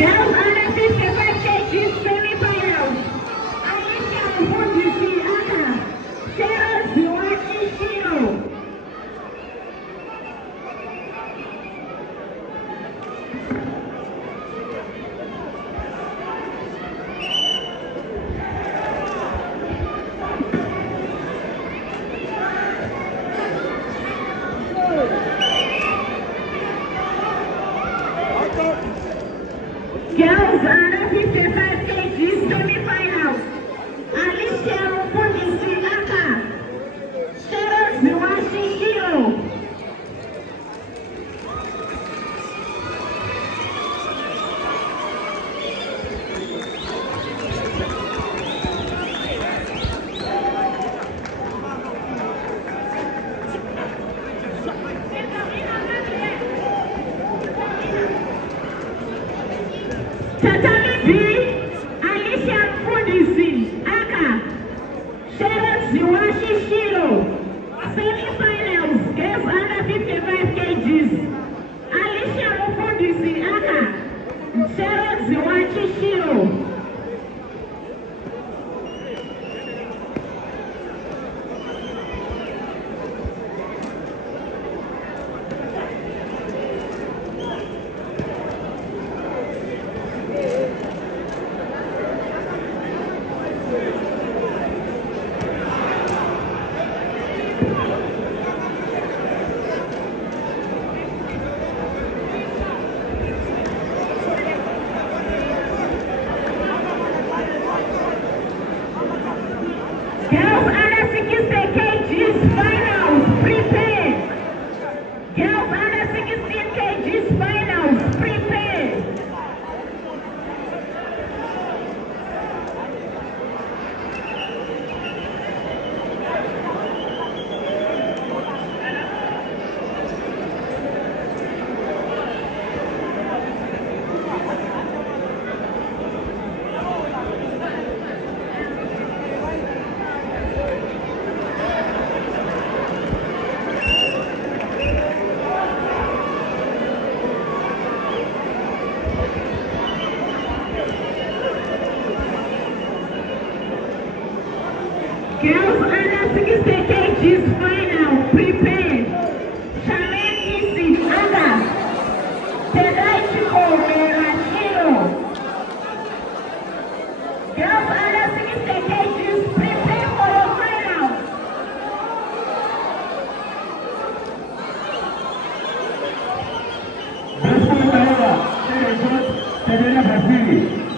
Girls under 55 kg semi-finals. Alicia Mfundisi Aka, Sarah Ziwaki Shino. Girls under 55 kg semi-finals. Alicia Mfundisi Aka, Sarah Ziwaki Shino. Tatami B, Alicia Mfundisi Aka, Sharon Ziwashi Shilo. Semi-finals, girls under 55 kgs. Alicia Mfundisi Aka, Sharon Ziwashi Shilo. Girls under 60 kgs finals, prepare. Girls under 16 kgs finals, prepare. Girls under 60 kgs final, prepare. Shaman Isi Aga, Tedaichi Omerashiro. Girls under 60 kgs, prepare for your final. Después de ahora, Terena Basili.